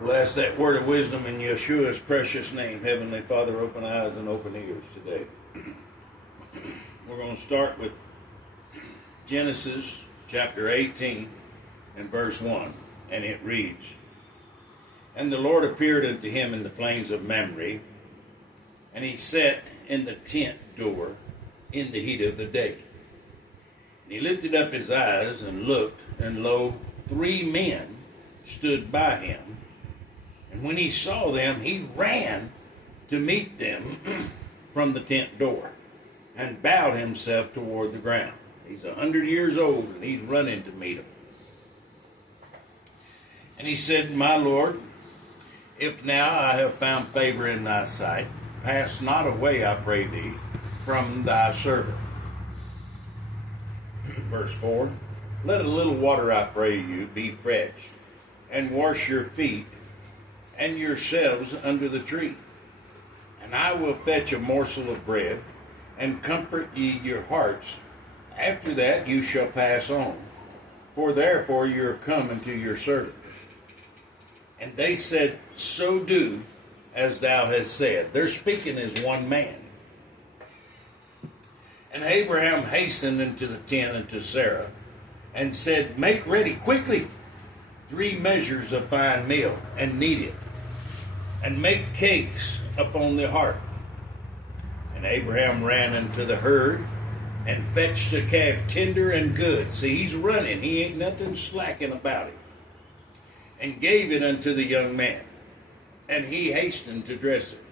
We'll ask that word of wisdom in Yeshua's precious name. Heavenly Father, open eyes and open ears today. We're going to start with Genesis chapter 18 and verse 1, and it reads, And the Lord appeared unto him in the plains of Mamre, and he sat in the tent door in the heat of the day. And he lifted up his eyes and looked, and lo, 3 men stood by him. And when he saw them, he ran to meet them from the tent door and bowed himself toward the ground. He's 100 years old, and he's running to meet them. And he said, My Lord, if now I have found favor in thy sight, pass not away, I pray thee, from thy servant. Verse 4, Let a little water, I pray you, be fetched, and wash your feet and yourselves under the tree. And I will fetch a morsel of bread, and comfort ye your hearts. After that you shall pass on, for therefore you are come unto your servant. And they said, So do as thou hast said. They're speaking as one man. And Abraham hastened into the tent unto Sarah, and said, Make ready quickly 3 measures of fine meal, and knead it, and make cakes upon the hearth. And Abraham ran into the herd, and fetched a calf tender and good. See, he's running. He ain't nothing slacking about it. And gave it unto the young man. And he hastened to dress it.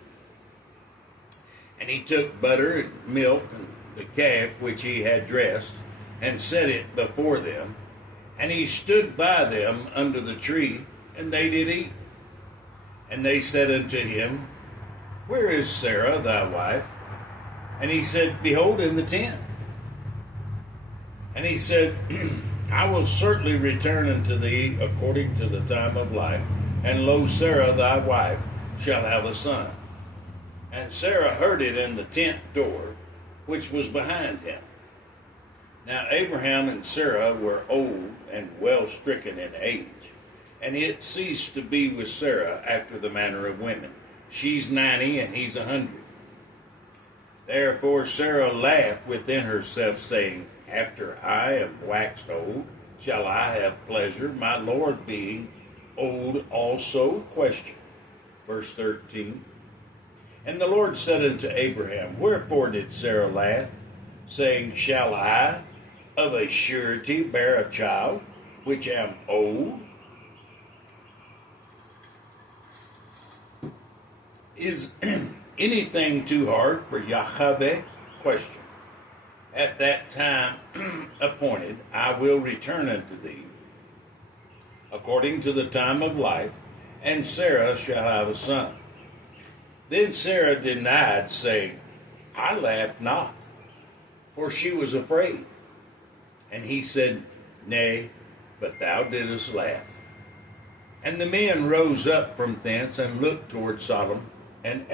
And he took butter and milk and the calf which he had dressed, and set it before them. And he stood by them under the tree, and they did eat. And they said unto him, Where is Sarah thy wife? And he said, Behold, in the tent. And he said, I will certainly return unto thee according to the time of life, and lo, Sarah thy wife shall have a son. And Sarah heard it in the tent door, which was behind him. Now Abraham and Sarah were old and well stricken in age, and it ceased to be with Sarah after the manner of women. She's 90 and he's 100. Therefore Sarah laughed within herself, saying, After I am waxed old, shall I have pleasure, my Lord being old also? Question. Verse 13. And the Lord said unto Abraham, Wherefore did Sarah laugh, saying, Shall I of a surety bear a child, which am old? Is anything too hard for Yahweh? Question. At that time appointed, I will return unto thee, according to the time of life, and Sarah shall have a son. Then Sarah denied, saying, I laughed not, for she was afraid. And he said, Nay, but thou didst laugh. And the men rose up from thence and looked toward Sodom, and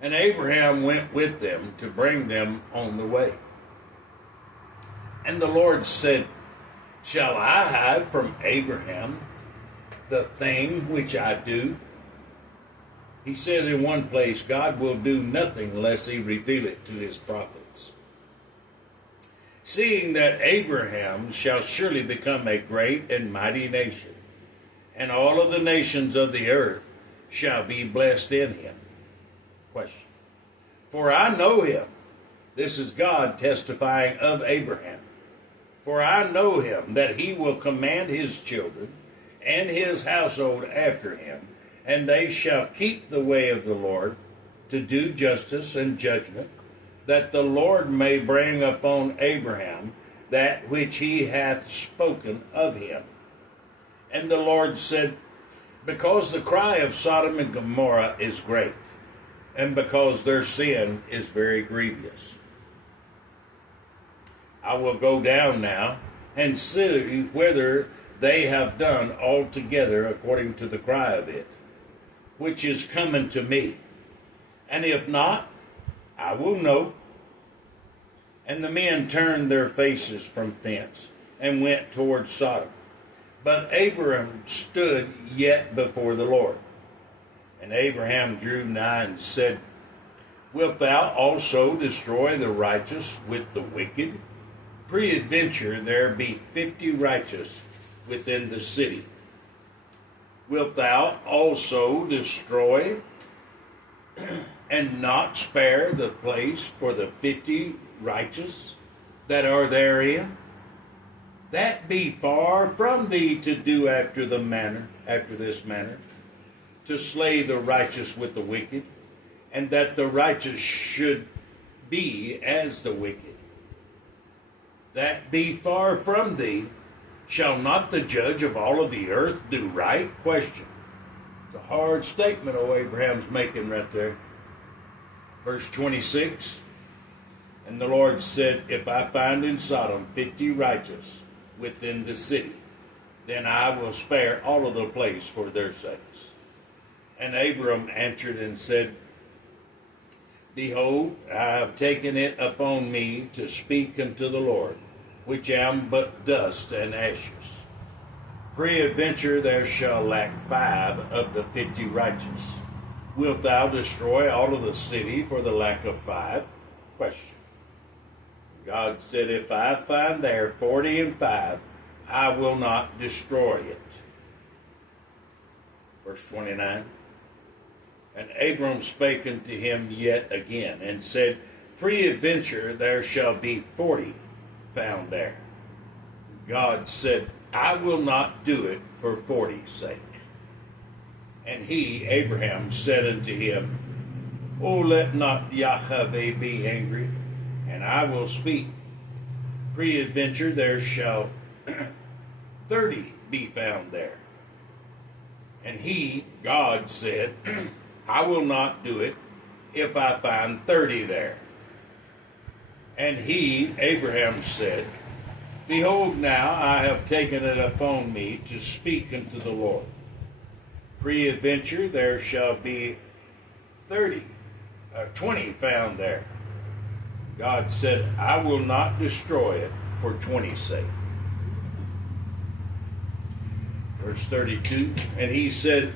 Abraham went with them to bring them on the way. And the Lord said, Shall I hide from Abraham the thing which I do? He said in one place, God will do nothing lest he reveal it to his prophets. Seeing that Abraham shall surely become a great and mighty nation, and all of the nations of the earth shall be blessed in him. Question. For I know him. This is God testifying of Abraham. For I know him, that he will command his children and his household after him, and they shall keep the way of the Lord, to do justice and judgment, that the Lord may bring upon Abraham that which he hath spoken of him. And the Lord said, Because the cry of Sodom and Gomorrah is great, and because their sin is very grievous, I will go down now and see whether they have done altogether according to the cry of it, which is coming to me. And if not, I will know. And the men turned their faces from thence and went toward Sodom. But Abraham stood yet before the Lord. And Abraham drew nigh and said, Wilt thou also destroy the righteous with the wicked? Peradventure there be 50 righteous within the city. Wilt thou also destroy and not spare the place for the 50 righteous that are therein? That be far from thee to do after this manner, to slay the righteous with the wicked, and that the righteous should be as the wicked. That be far from thee. Shall not the judge of all of the earth do right? Question. It's a hard statement Abraham's making right there. Verse 26. And the Lord said, If I find in Sodom 50 righteous within the city, then I will spare all of the place for their sakes. And Abram answered and said, Behold, I have taken it upon me to speak unto the Lord, which am but dust and ashes. Peradventure there shall lack 5 of the 50 righteous. Wilt thou destroy all of the city for the lack of 5? Question. God said, If I find there 40 and 5, I will not destroy it. Verse 29. And Abram spake unto him yet again, and said, Peradventure there shall be 40 found there. God said, I will not do it for 40's sake. And he, Abraham, said unto him, O let not Yahweh be angry, and I will speak. Peradventure there shall 30 be found there. And he, God, said, I will not do it if I find 30 there. And he, Abraham, said, Behold, now I have taken it upon me to speak unto the Lord. Peradventure there shall be 20 found there. God said, I will not destroy it for 20's sake. Verse 32, and he said,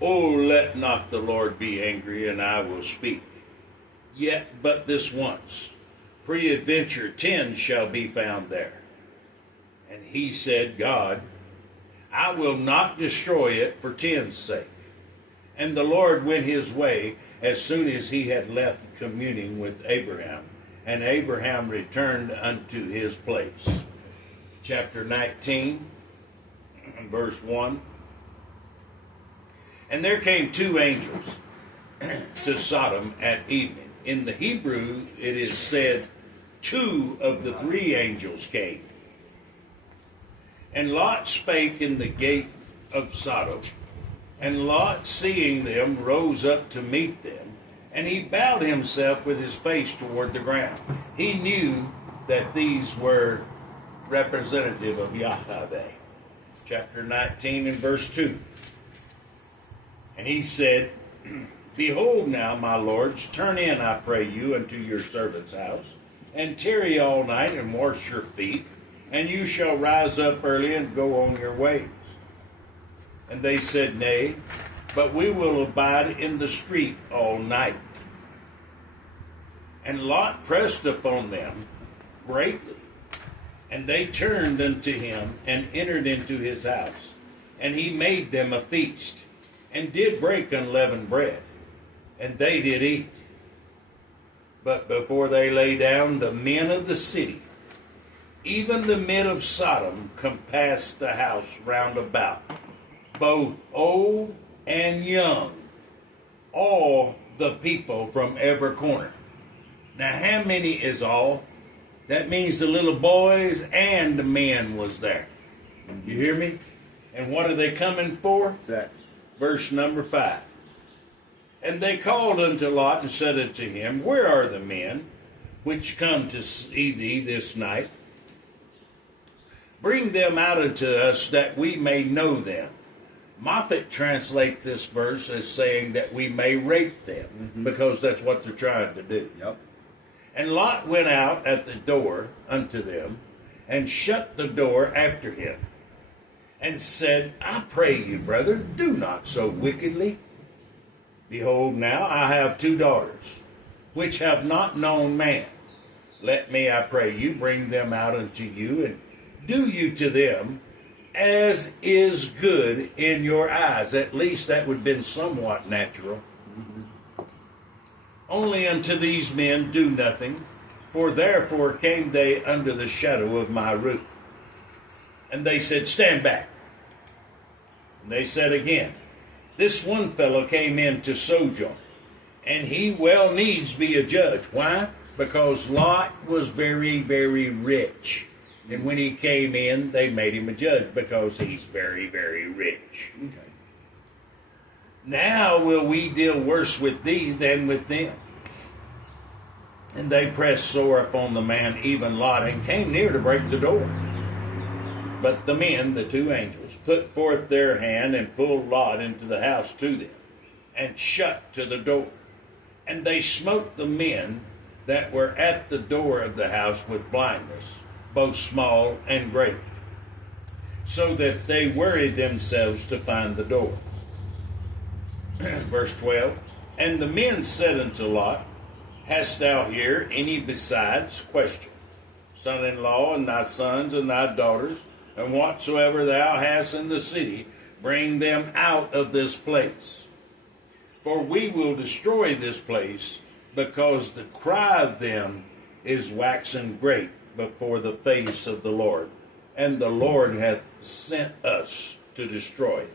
O let not the Lord be angry, and I will speak. Yet but this once. Peradventure 10 shall be found there. And he said, God, I will not destroy it for 10's sake. And the Lord went his way as soon as he had left communing with Abraham. And Abraham returned unto his place. Chapter 19, verse 1. And there came 2 angels to Sodom at evening. In the Hebrew, it is said, 2 of the 3 angels came. And Lot spake in the gate of Sodom. And Lot, seeing them, rose up to meet them. And he bowed himself with his face toward the ground. He knew that these were representative of Yahweh. Chapter 19 and verse 2. And he said, Behold now, my lords, turn in, I pray you, unto your servant's house, and tarry all night, and wash your feet, and you shall rise up early and go on your ways. And they said, Nay, but we will abide in the street all night. And Lot pressed upon them greatly, and they turned unto him, and entered into his house. And he made them a feast, and did break unleavened bread, and they did eat. But before they lay down, the men of the city, even the men of Sodom, compassed the house round about, both old and young, all the people from every corner. Now, how many is all? That means the little boys and the men was there. You hear me? And what are they coming for? Sex. Verse number 5. And they called unto Lot and said unto him, Where are the men which come to see thee this night? Bring them out unto us that we may know them. Moffat translates this verse as saying that we may rape them, because that's what they're trying to do. Yep. And Lot went out at the door unto them, and shut the door after him. and said, I pray you, brethren, do not so wickedly. Behold, now I have 2 daughters, which have not known man. Let me, I pray you, bring them out unto you, and do you to them as is good in your eyes. At least that would have been somewhat natural. Only unto these men do nothing, for therefore came they under the shadow of my roof. And they said, stand back. And they said again, this one fellow came in to sojourn, and he well needs be a judge. Why? Because Lot was very, very rich. And when he came in, they made him a judge because he's very, very rich. Okay. Now will we deal worse with thee than with them. And they pressed sore upon the man, even Lot, and came near to break the door. But the men, the 2 angels, put forth their hand and pulled Lot into the house to them, and shut to the door. And they smote the men that were at the door of the house with blindness, both small and great, so that they worried themselves to find the door. Verse 12, and the men said unto Lot, hast thou here any besides question, son-in-law, and thy sons and thy daughters, and whatsoever thou hast in the city, bring them out of this place. For we will destroy this place, because the cry of them is waxen great before the face of the Lord, and the Lord hath sent us to destroy it.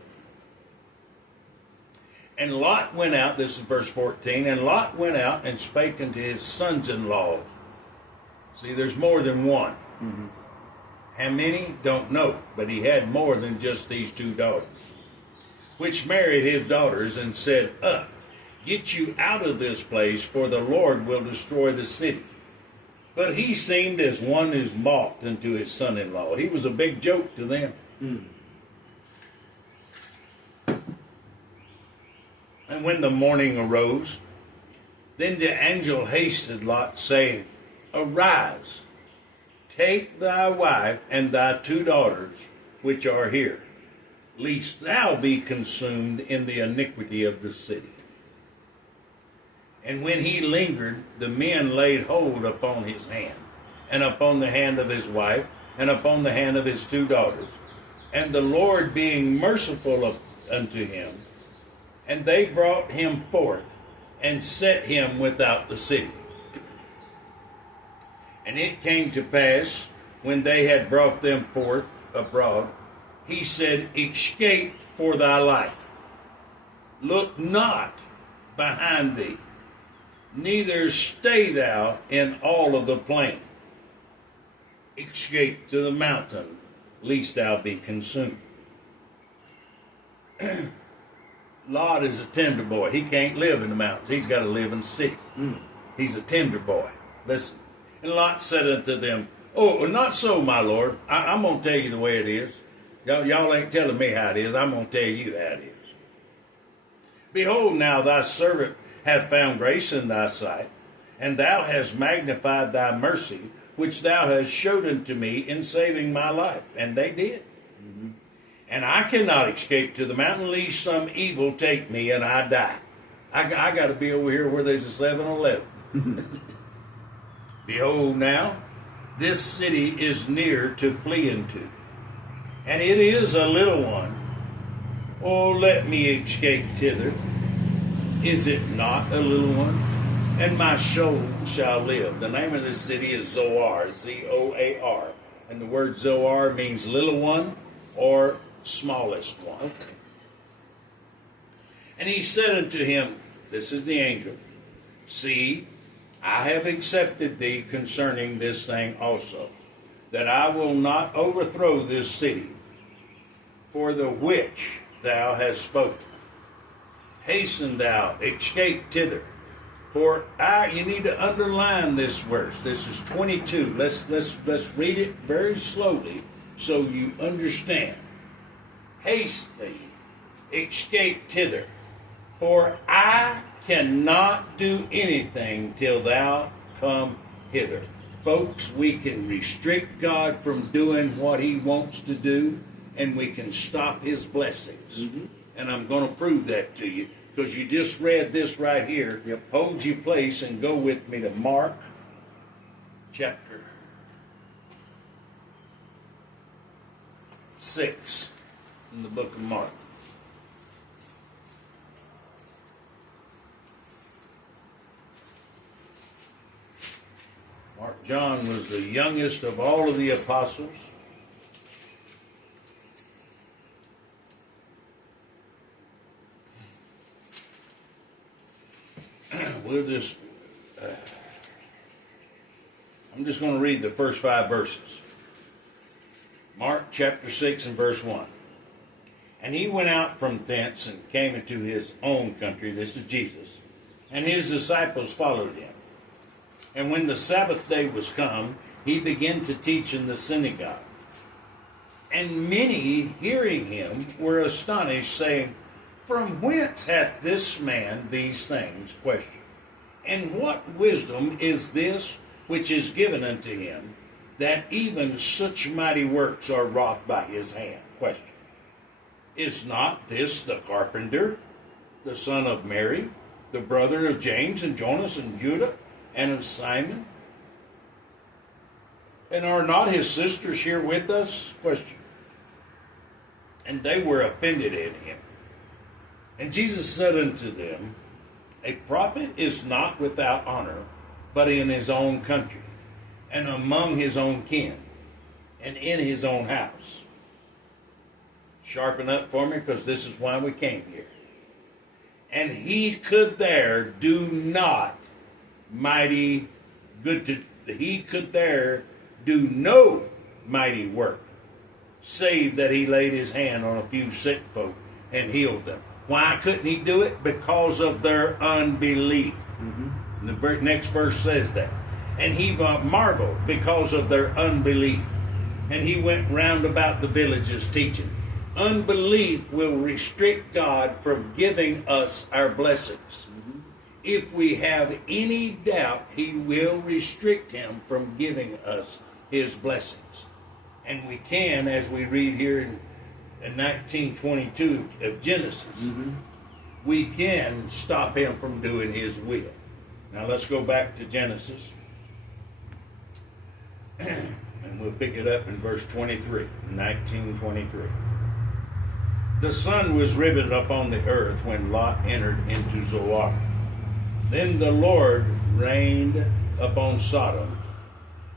And Lot went out, this is verse 14, and Lot went out and spake unto his sons-in-law. See, there's more than one. Mm-hmm. How many? Don't know, but he had more than just these 2 daughters, which married his daughters, and said, up, get you out of this place, for the Lord will destroy the city. But he seemed as one who's mocked unto his son-in-law. He was a big joke to them. Mm. And when the morning arose, then the angel hasted Lot, saying, arise, take thy wife and thy 2 daughters, which are here, lest thou be consumed in the iniquity of the city. And when he lingered, the men laid hold upon his hand, and upon the hand of his wife, and upon the hand of his 2 daughters. And the Lord being merciful unto him, and they brought him forth, and set him without the city. And it came to pass, when they had brought them forth abroad, he said, escape for thy life. Look not behind thee, neither stay thou in all of the plain. Escape to the mountain, lest thou be consumed. Lot is a tender boy. He can't live in the mountains. He's got to live in the city. He's a tender boy. Listen. And Lot said unto them, oh, not so, my lord. I'm going to tell you the way it is. Y'all ain't telling me how it is. I'm going to tell you how it is. Behold, now thy servant hath found grace in thy sight, and thou hast magnified thy mercy, which thou hast showed unto me in saving my life. And they did. Mm-hmm. And I cannot escape to the mountain, lest some evil take me and I die. I got to be over here where there's a 7-Eleven. Behold now, this city is near to flee into, and it is a little one. Oh, let me escape thither. Is it not a little one? And my soul shall live. The name of this city is Zoar, Z-O-A-R. And the word Zoar means little one or smallest one. Okay. And he said unto him, this is the angel, see, I have accepted thee concerning this thing also, that I will not overthrow this city, for the which thou hast spoken. Hasten thou, escape thither. For you need to underline this verse. This is 22. Let's read it very slowly so you understand. Haste thee, escape thither. For I cannot do anything till thou come hither. Folks, we can restrict God from doing what he wants to do, and we can stop his blessings. And I'm going to prove that to you because you just read this right here. Yep. Hold your place and go with me to Mark chapter 6 in the book of Mark. Mark John was the youngest of all of the apostles. I'm just going to read the first 5 verses. Mark chapter 6 and verse 1. And he went out from thence and came into his own country. This is Jesus. And his disciples followed him. And when the Sabbath day was come, he began to teach in the synagogue. And many, hearing him, were astonished, saying, From whence hath this man these things? Question. And what wisdom is this which is given unto him, that even such mighty works are wrought by his hand? Question. Is not this the carpenter, the son of Mary, the brother of James and Jonas and Judah, and of Simon? And are not his sisters here with us? Question. And they were offended at him. And Jesus said unto them, A prophet is not without honor, but in his own country, and among his own kin, and in his own house. Sharpen up for me, because this is why we came here. And he could there do not mighty good to, he could there do no mighty work, save that he laid his hand on a few sick folk and healed them. Why couldn't he do it? Because of their unbelief. The next verse says that. And he marveled because of their unbelief. And he went round about the villages teaching. Unbelief will restrict God from giving us our blessings. If we have any doubt, he will restrict him from giving us his blessings. And we can, as we read here in 19:22 of Genesis, we can stop him from doing his will. Now let's go back to Genesis. And we'll pick it up in verse 23, 19:23. The sun was riveted upon the earth when Lot entered into Zoar. Then the Lord rained upon Sodom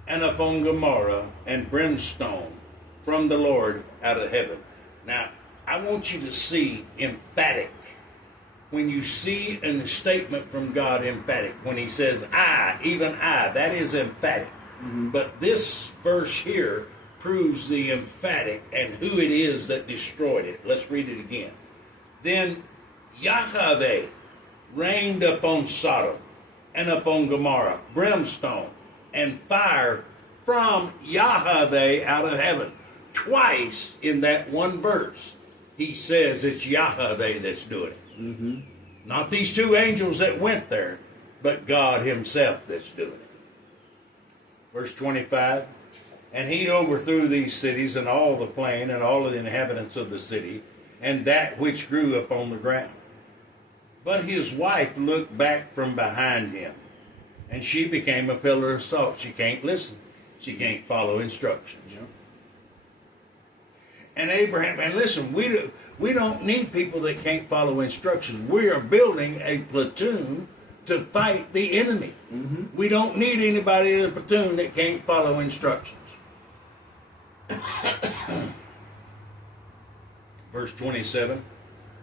and upon Gomorrah and brimstone from the Lord out of heaven. Now, I want you to see emphatic. When you see in a statement from God emphatic, when he says, I, even I, that is emphatic. But this verse here proves the emphatic and who it is that destroyed it. Let's read it again. Then Yahweh rained upon Sodom and upon Gomorrah brimstone and fire from Yahweh out of heaven. Twice in that one verse, he says it's Yahweh that's doing it. Not these 2 angels that went there, but God himself that's doing it. Verse 25, and he overthrew these cities and all the plain and all of the inhabitants of the city and that which grew upon the ground. But his wife looked back from behind him, and she became a pillar of salt. She can't listen. She can't follow instructions. And Abraham, and listen, we don't need people that can't follow instructions. We are building a platoon to fight the enemy. We don't need anybody in the platoon that can't follow instructions. Verse 27,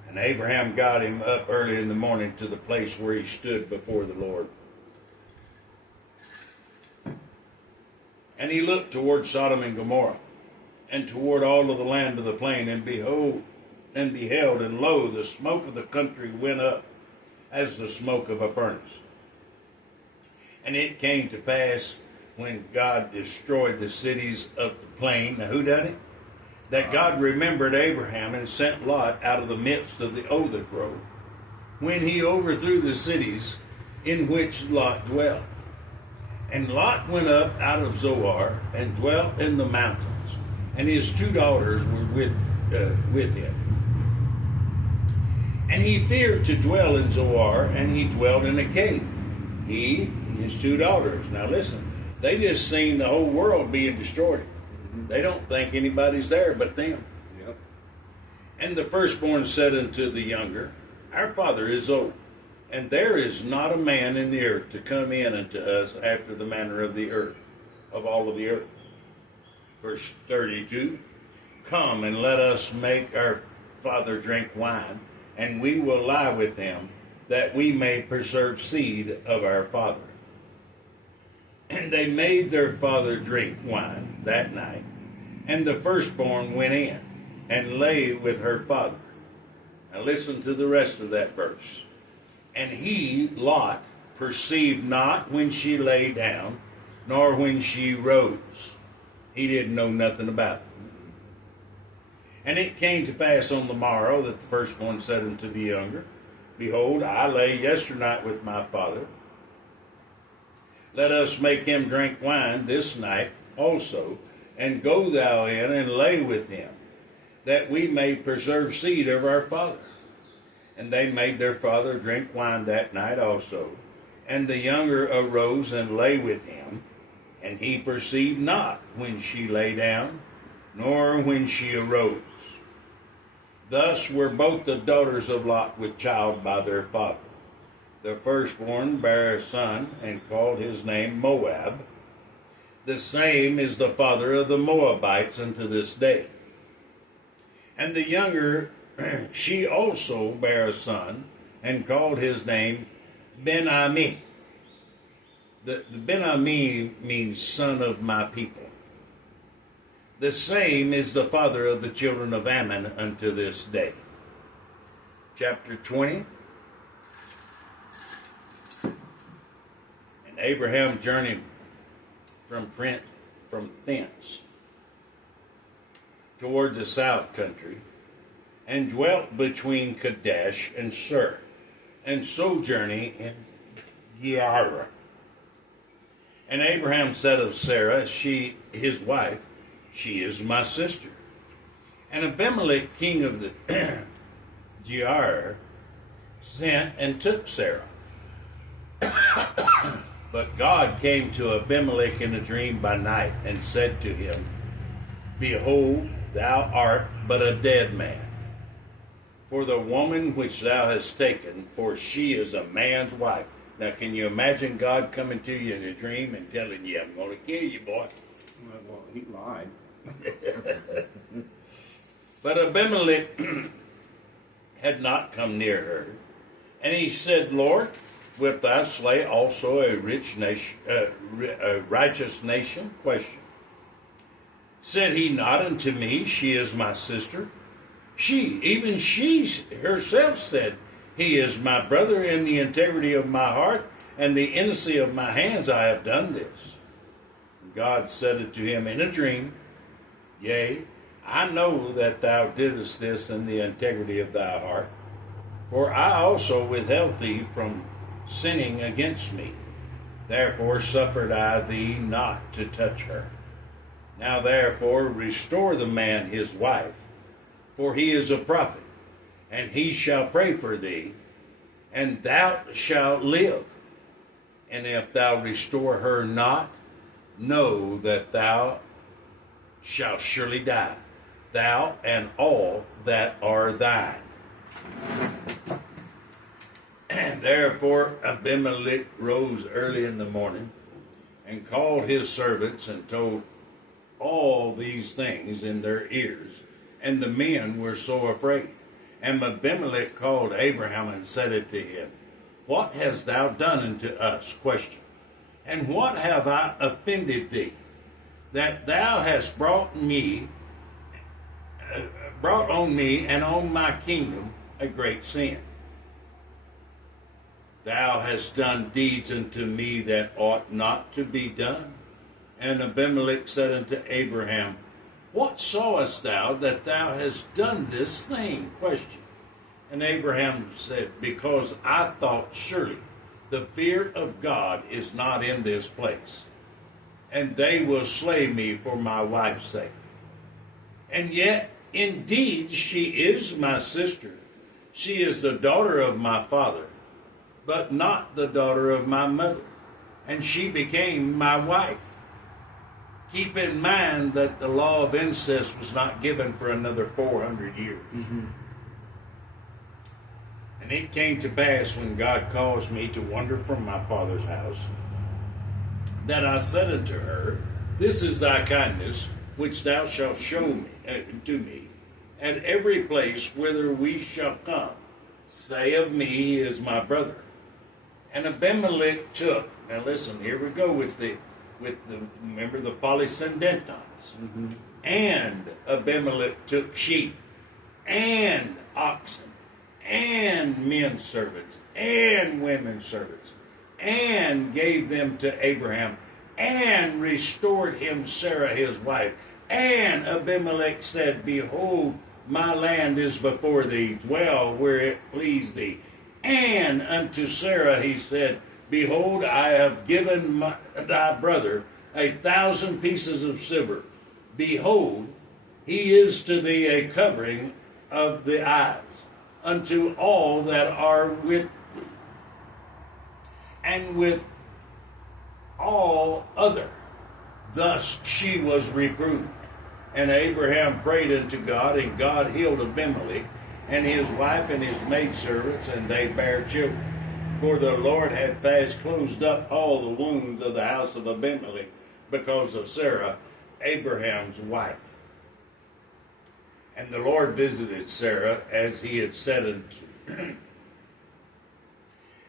and Abraham got him up early in the morning to the place where he stood before the Lord. And he looked toward Sodom and Gomorrah, and toward all of the land of the plain, and beheld, and lo, the smoke of the country went up as the smoke of a furnace. And it came to pass, when God destroyed the cities of the plain, now who done it? That God remembered Abraham and sent Lot out of the midst of the olive grove, when he overthrew the cities in which Lot dwelt. And Lot went up out of Zoar and dwelt in the mountains, and his 2 daughters were with him. And he feared to dwell in Zoar, and he dwelt in a cave. He and his 2 daughters. Now listen, they just seen the whole world being destroyed. They don't think anybody's there but them. Yep. And the firstborn said unto the younger, Our father is old, and there is not a man in the earth to come in unto us after the manner of the earth, of all of the earth. Verse 32, Come and let us make our father drink wine, and we will lie with him, that we may preserve seed of our father. And they made their father drink wine that night, and the firstborn went in and lay with her father. Now listen to the rest of that verse. And he, Lot, perceived not when she lay down, nor when she rose. He didn't know nothing about it. And it came to pass on the morrow that the firstborn said unto the younger, Behold, I lay yesternight with my father. Let us make him drink wine this night also, and go thou in and lay with him, that we may preserve seed of our father. And they made their father drink wine that night also. And the younger arose and lay with him, and he perceived not when she lay down, nor when she arose. Thus were both the daughters of Lot with child by their father. The firstborn bare a son, and called his name Moab. The same is the father of the Moabites unto this day. And the younger, she also bare a son, and called his name Ben-Ami. The Ben-Ami means son of my people. The same is the father of the children of Ammon unto this day. Chapter 20. And Abraham journeyed from thence toward the south country, and dwelt between Kadesh and Shur, and sojourning in Gerar. And Abraham said of Sarah, his wife, She is my sister. And Abimelech, king of the Gerar, sent and took Sarah. But God came to Abimelech in a dream by night, and said to him, Behold, thou art but a dead man. For the woman which thou hast taken, for she is a man's wife. Now, can you imagine God coming to you in a dream and telling you, I'm going to kill you, boy? Well, he lied. But Abimelech had not come near her. And he said, Lord, wilt thou slay also a righteous nation? Question. Said he not unto me, She is my sister? Even she herself said, He is my brother. In the integrity of my heart and the innocency of my hands I have done this. God said it to him in a dream, Yea, I know that thou didst this in the integrity of thy heart, for I also withheld thee from sinning against me. Therefore suffered I thee not to touch her. Now therefore restore the man his wife, for he is a prophet, and he shall pray for thee, and thou shalt live. And if thou restore her not, know that thou shalt surely die, thou and all that are thine. And therefore Abimelech rose early in the morning, and called his servants, and told all these things in their ears. And the men were so afraid. And Abimelech called Abraham, and said it to him, What hast thou done unto us? Question. And what have I offended thee, that thou hast brought on me and on my kingdom a great sin? Thou hast done deeds unto me that ought not to be done. And Abimelech said unto Abraham, What sawest thou that thou hast done this thing? Question. And Abraham said, Because I thought surely the fear of God is not in this place, and they will slay me for my wife's sake. And yet, indeed, she is my sister. She is the daughter of my father, but not the daughter of my mother. And she became my wife. Keep in mind that the law of incest was not given for another 400 years. Mm-hmm. And it came to pass when God caused me to wander from my father's house, that I said unto her, This is thy kindness, which thou shalt show me, to me, at every place whither we shall come. Say of me, he is my brother. And Abimelech took, now listen, here we go with the remember the polyscendentons. Mm-hmm. And Abimelech took sheep and oxen and men servants and women servants and gave them to Abraham and restored him Sarah his wife. And Abimelech said, Behold, my land is before thee, dwell where it please thee. And unto Sarah he said, Behold, I have given thy brother 1,000 pieces of silver. Behold, he is to thee a covering of the eyes unto all that are with thee, and with all other. Thus she was reproved. And Abraham prayed unto God, and God healed Abimelech and his wife and his maidservants, and they bare children. For the Lord had fast closed up all the wounds of the house of Abimelech because of Sarah, Abraham's wife. And the Lord visited Sarah as he had said unto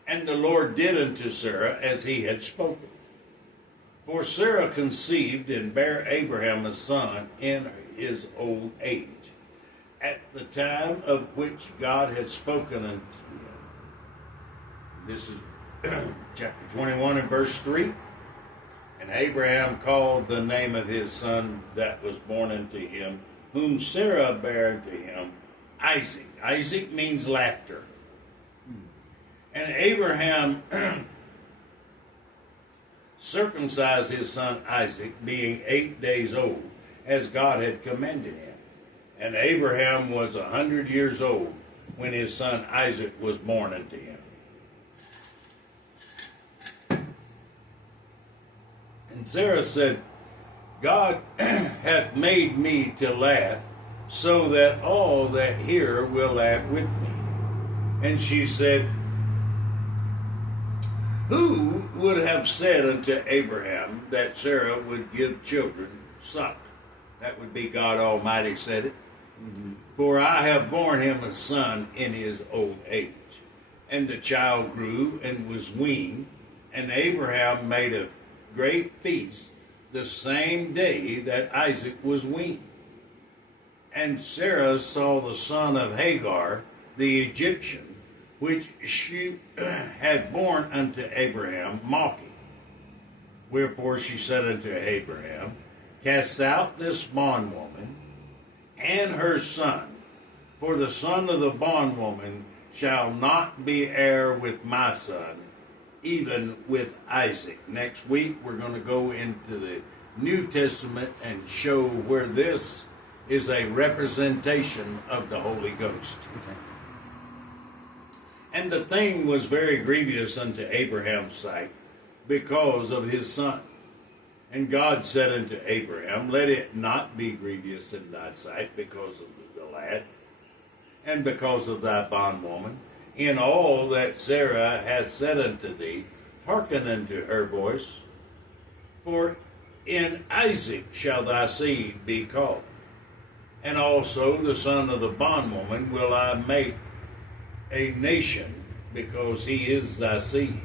and the Lord did unto Sarah as he had spoken. For Sarah conceived and bare Abraham a son in his old age, at the time of which God had spoken unto him. This is chapter 21 and verse 3. And Abraham called the name of his son that was born unto him, whom Sarah bare unto him, Isaac. Isaac means laughter. And Abraham circumcised his son Isaac, being 8 days old, as God had commanded him. And Abraham was 100 years old when his son Isaac was born unto him. And Sarah said, God hath made me to laugh, so that all that hear will laugh with me. And she said, Who would have said unto Abraham that Sarah would give children suck? That would be God Almighty said it. Mm-hmm. For I have borne him a son in his old age. And the child grew and was weaned, and Abraham made a great feast the same day that Isaac was weaned. And Sarah saw the son of Hagar, the Egyptian, which she had borne unto Abraham, mocking. Wherefore she said unto Abraham, Cast out this bondwoman and her son, for the son of the bondwoman shall not be heir with my son, even with Isaac. Next week we're going to go into the New Testament and show where this is a representation of the Holy Ghost. Okay. And the thing was very grievous unto Abraham's sight because of his son. And God said unto Abraham, Let it not be grievous in thy sight because of the lad, and because of thy bondwoman. In all that Sarah hath said unto thee, hearken unto her voice. For in Isaac shall thy seed be called. And also the son of the bondwoman will I make a nation, because he is thy seed.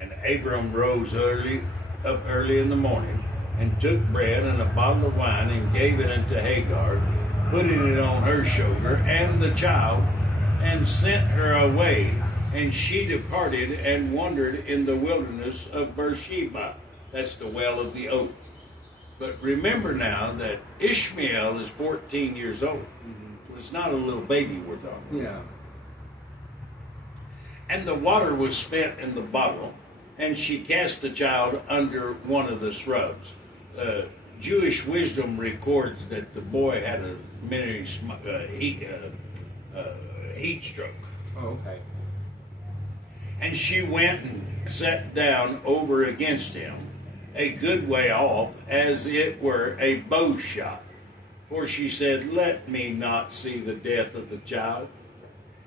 And Abram rose up early in the morning, and took bread and a bottle of wine, and gave it unto Hagar, putting it on her shoulder, and the child, and sent her away. And she departed and wandered in the wilderness of Beersheba. That's the well of the oath. But remember now that Ishmael is 14 years old. Mm-hmm. It's not a little baby we're talking about. Yeah. And the water was spent in the bottle, and she cast the child under one of the shrubs. Jewish wisdom records that the boy had a mini heat stroke. Oh, okay. And she went and sat down over against him, a good way off, as it were a bow shot. For she said, "Let me not see the death of the child."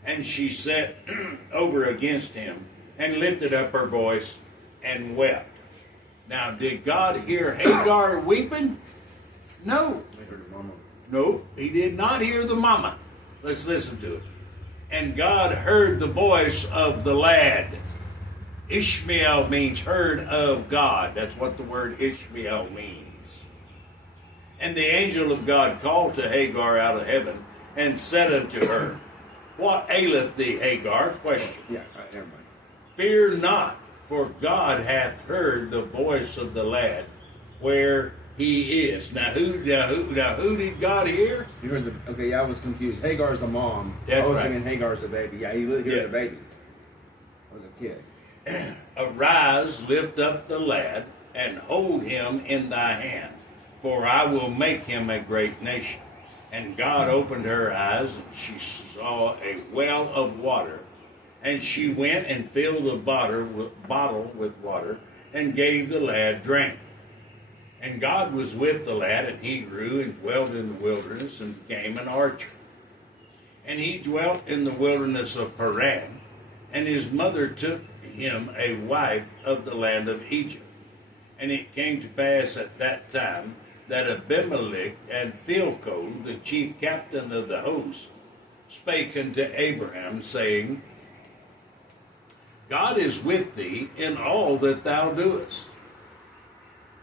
And she sat over against him, and lifted up her voice, and wept. Now, did God hear Hagar weeping? No. I heard her mama. No, he did not hear the mama. Let's listen to it. And God heard the voice of the lad. Ishmael means heard of God. That's what the word Ishmael means. And the angel of God called to Hagar out of heaven and said unto her, "What aileth thee, Hagar?" Question. Yeah, never mind. "Fear not, for God hath heard the voice of the lad where he is." Now who did God hear? You heard the, okay, yeah, I was confused. Hagar's the mom. That's I was right. thinking Hagar's the baby. Yeah, he heard Yeah. the baby. Or the kid. "Arise, lift up the lad, and hold him in thy hand, for I will make him a great nation." And God opened her eyes, and she saw a well of water. And she went and filled the bottle with water, and gave the lad drink. And God was with the lad, and he grew and dwelt in the wilderness, and became an archer. And he dwelt in the wilderness of Paran, and his mother took him a wife of the land of Egypt. And it came to pass at that time that Abimelech and Phicol, the chief captain of the host, spake unto Abraham, saying, "God is with thee in all that thou doest."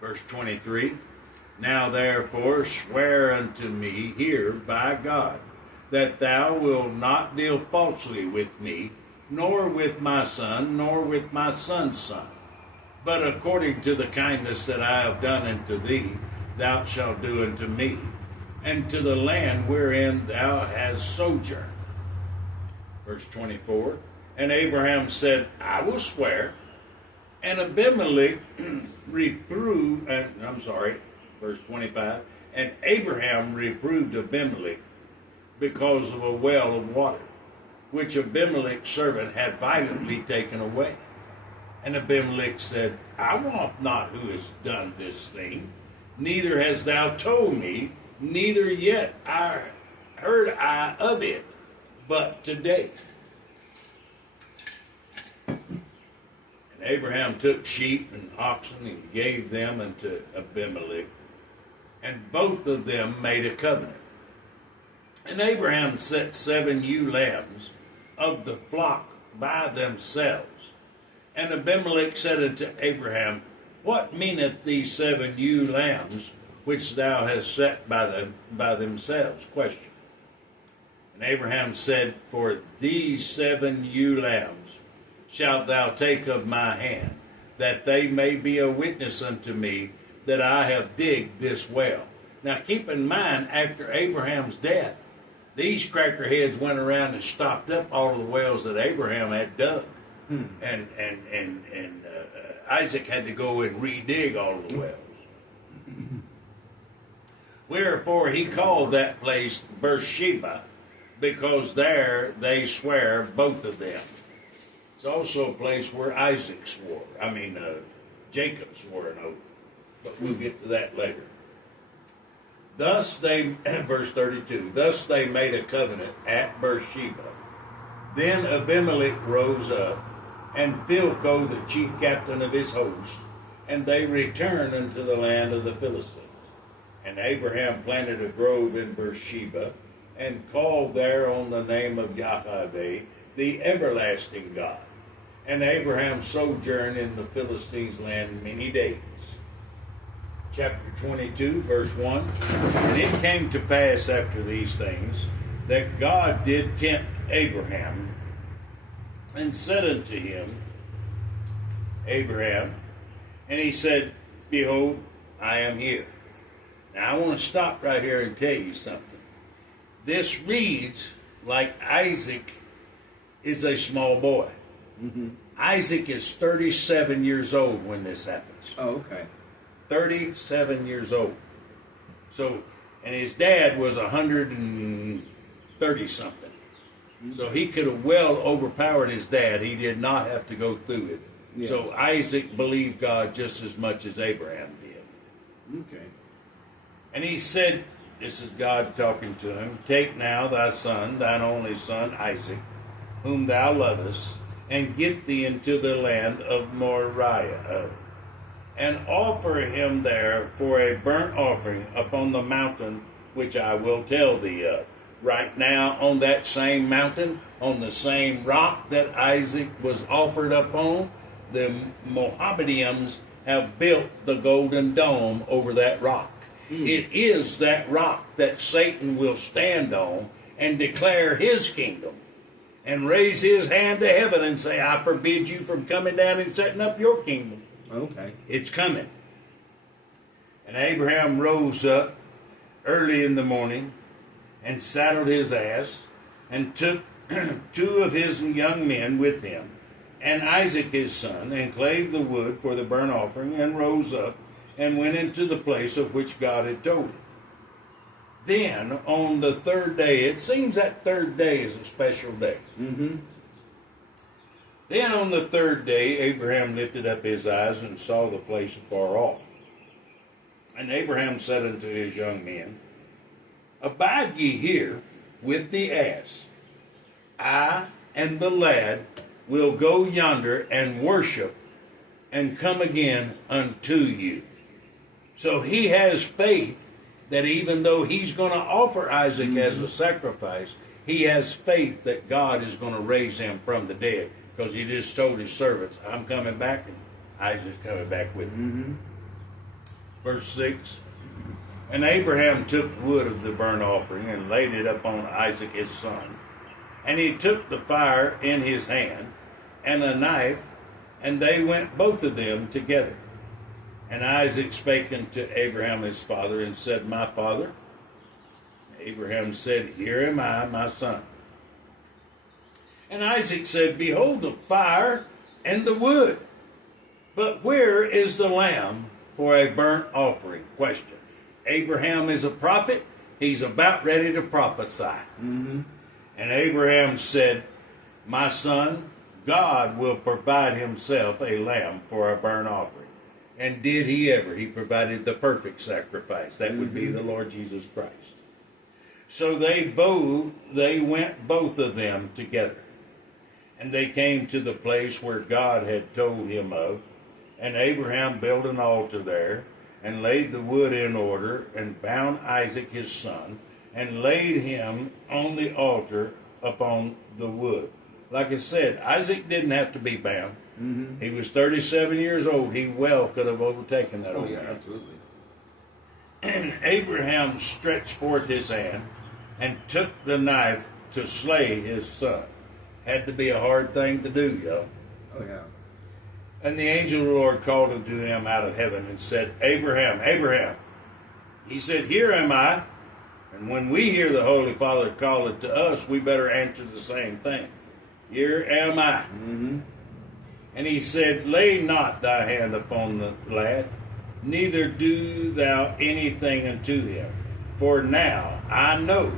Verse 23, "Now therefore swear unto me here by God, that thou wilt not deal falsely with me, nor with my son, nor with my son's son. But according to the kindness that I have done unto thee, thou shalt do unto me, and to the land wherein thou hast sojourned." Verse 24, "And Abraham said, I will swear. And Abimelech verse 25, "And Abraham reproved Abimelech because of a well of water, which Abimelech's servant had violently taken away. And Abimelech said, I wot not who has done this thing, neither hast thou told me, neither yet heard I of it, but today." And Abraham took sheep and oxen and gave them unto Abimelech, and both of them made a covenant. And Abraham set 7 ewe lambs of the flock by themselves. And Abimelech said unto Abraham, What meaneth these 7 ewe lambs which thou hast set by themselves? Question. And Abraham said, For these 7 ewe lambs shalt thou take of my hand, that they may be a witness unto me that I have digged this well. Now keep in mind, after Abraham's death, these crackerheads went around and stopped up all of the wells that Abraham had dug. And Isaac had to go and redig all of the wells. Wherefore he called that place Beersheba, because there they swear, both of them. It's also a place where Jacob swore an oath. But we'll get to that later. Thus they, verse 32, thus they made a covenant at Beersheba. Then Abimelech rose up, and Phicol, the chief captain of his host, and they returned unto the land of the Philistines. And Abraham planted a grove in Beersheba, and called there on the name of Yahweh, the everlasting God. And Abraham sojourned in the Philistines' land many days. Chapter 22, verse 1. And it came to pass after these things, that God did tempt Abraham, and said unto him, Abraham, and he said, Behold, I am here. Now I want to stop right here and tell you something. This reads like Isaac is a small boy. Mm-hmm. Isaac is 37 years old when this happens. Oh, okay. 37 years old. So, and his dad was 130 something. So he could have well overpowered his dad. He did not have to go through it. Yeah. So Isaac believed God just as much as Abraham did. Okay. And he said, this is God talking to him, take now thy son, thine only son, Isaac, whom thou lovest, and get thee into the land of Moriah, and offer him there for a burnt offering upon the mountain which I will tell thee of. Right now, on that same mountain, on the same rock that Isaac was offered upon, the Mohammedans have built the golden dome over that rock. It is that rock that Satan will stand on and declare his kingdom and raise his hand to heaven and say, I forbid you from coming down and setting up your kingdom. Okay. It's coming. And Abraham rose up early in the morning and saddled his ass and took 2 of his young men with him and Isaac his son, and clave the wood for the burnt offering, and rose up and went into the place of which God had told him. Then on the 3rd day, it seems that 3rd day is a special day. Mm-hmm. Then on the 3rd day, Abraham lifted up his eyes and saw the place afar off. And Abraham said unto his young men, Abide ye here with the ass. I and the lad will go yonder and worship and come again unto you. So he has faith that even though he's going to offer Isaac as a sacrifice, he has faith that God is going to raise him from the dead, because he just told his servants, I'm coming back, and Isaac's coming back with me. Verse 6, And Abraham took wood of the burnt offering and laid it upon Isaac his son. And he took the fire in his hand and a knife, and they went both of them together. And Isaac spake unto Abraham his father, and said, My father? Abraham said, Here am I, my son. And Isaac said, Behold the fire and the wood, but where is the lamb for a burnt offering? Question. Abraham is a prophet. He's about ready to prophesy. And Abraham said, My son, God will provide himself a lamb for a burnt offering. And did he ever? He provided the perfect sacrifice. That would be the Lord Jesus Christ. So they went both of them together. And they came to the place where God had told him of. And Abraham built an altar there, and laid the wood in order, and bound Isaac his son, and laid him on the altar upon the wood. Like I said, Isaac didn't have to be bound. He was 37 years old. He well could have overtaken that old man. Absolutely. And Abraham stretched forth his hand and took the knife to slay his son. Had to be a hard thing to do, y'all. Oh, yeah. And the angel of the Lord called unto him out of heaven and said, Abraham, Abraham. He said, Here am I. And when we hear the Holy Father call it to us, we better answer the same thing. Here am I. And he said, Lay not thy hand upon the lad, neither do thou anything unto him. For now I know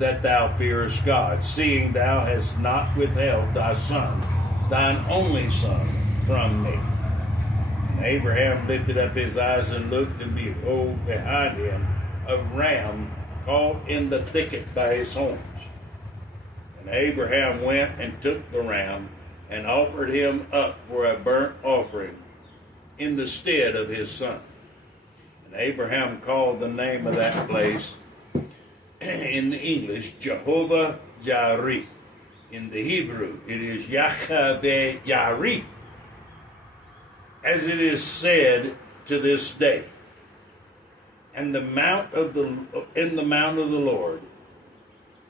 that thou fearest God, seeing thou hast not withheld thy son, thine only son, from me. And Abraham lifted up his eyes and looked, and behold, behind him a ram caught in the thicket by his horns. And Abraham went and took the ram, and offered him up for a burnt offering in the stead of his son. And Abraham called the name of that place in the English Jehovah Jireh. In the Hebrew it is Yahweh Yareh, as it is said to this day. And in the mount of the Lord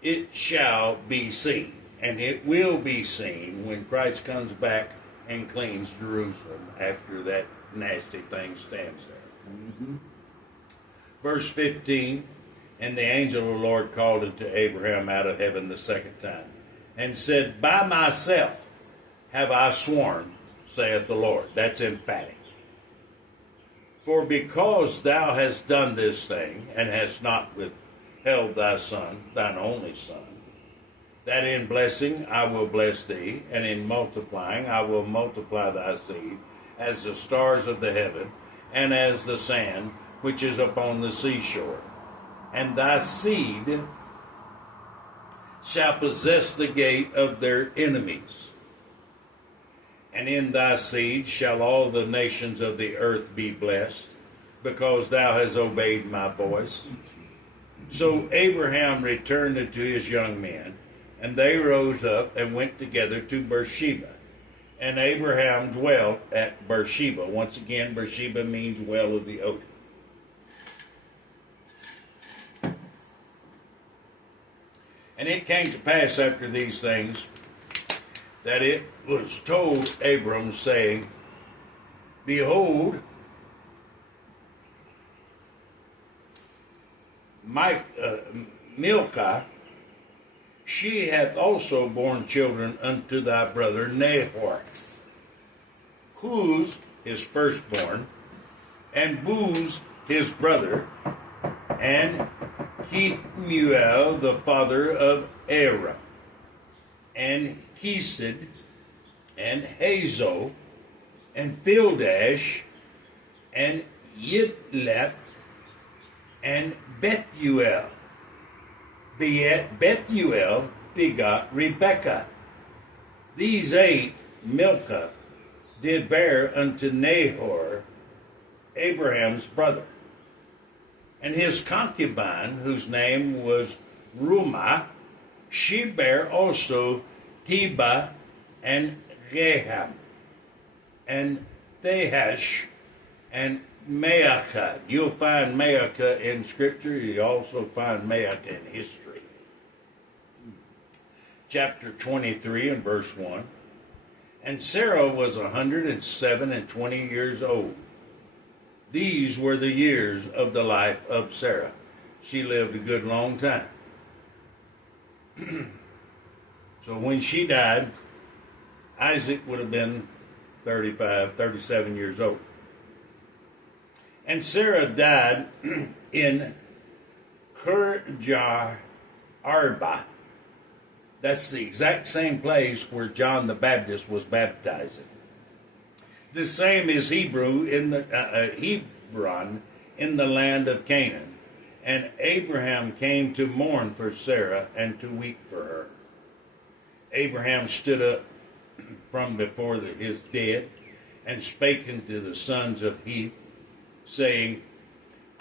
it shall be seen. And it will be seen when Christ comes back and cleans Jerusalem after that nasty thing stands there. Verse 15, And the angel of the Lord called unto Abraham out of heaven the second time, and said, By myself have I sworn, saith the Lord. That's emphatic. For because thou hast done this thing, and hast not withheld thy son, thine only son, that in blessing I will bless thee, and in multiplying I will multiply thy seed, as the stars of the heaven, and as the sand which is upon the seashore. And thy seed shall possess the gate of their enemies. And in thy seed shall all the nations of the earth be blessed, because thou hast obeyed my voice. So Abraham returned unto his young men, and they rose up and went together to Beersheba. And Abraham dwelt at Beersheba. Once again, Beersheba means well of the oak. And it came to pass after these things that it was told Abram, saying, Behold, Milcah, she hath also borne children unto thy brother Nahor, Huz his firstborn, and Buz his brother, and Kemuel the father of Aram, and Hesed, and Hazo, and Pildash, and Yitleph, and Bethuel. Bethuel begot Rebekah. These 8 Milcah did bear unto Nahor, Abraham's brother. And his concubine, whose name was Rumah, she bare also Teba and Gaham, and Thehash, and Maacah. You'll find Maacah in Scripture. You also find Maacah in history. Chapter 23 and verse 1. And Sarah was 107 and 20 years old. These were the years of the life of Sarah. She lived a good long time. So when she died, Isaac would have been 37 years old. And Sarah died in Kirjath Arba. That's the exact same place where John the Baptist was baptizing. The same is Hebron in the land of Canaan. And Abraham came to mourn for Sarah and to weep for her. Abraham stood up from before his dead and spake unto the sons of Heth, saying,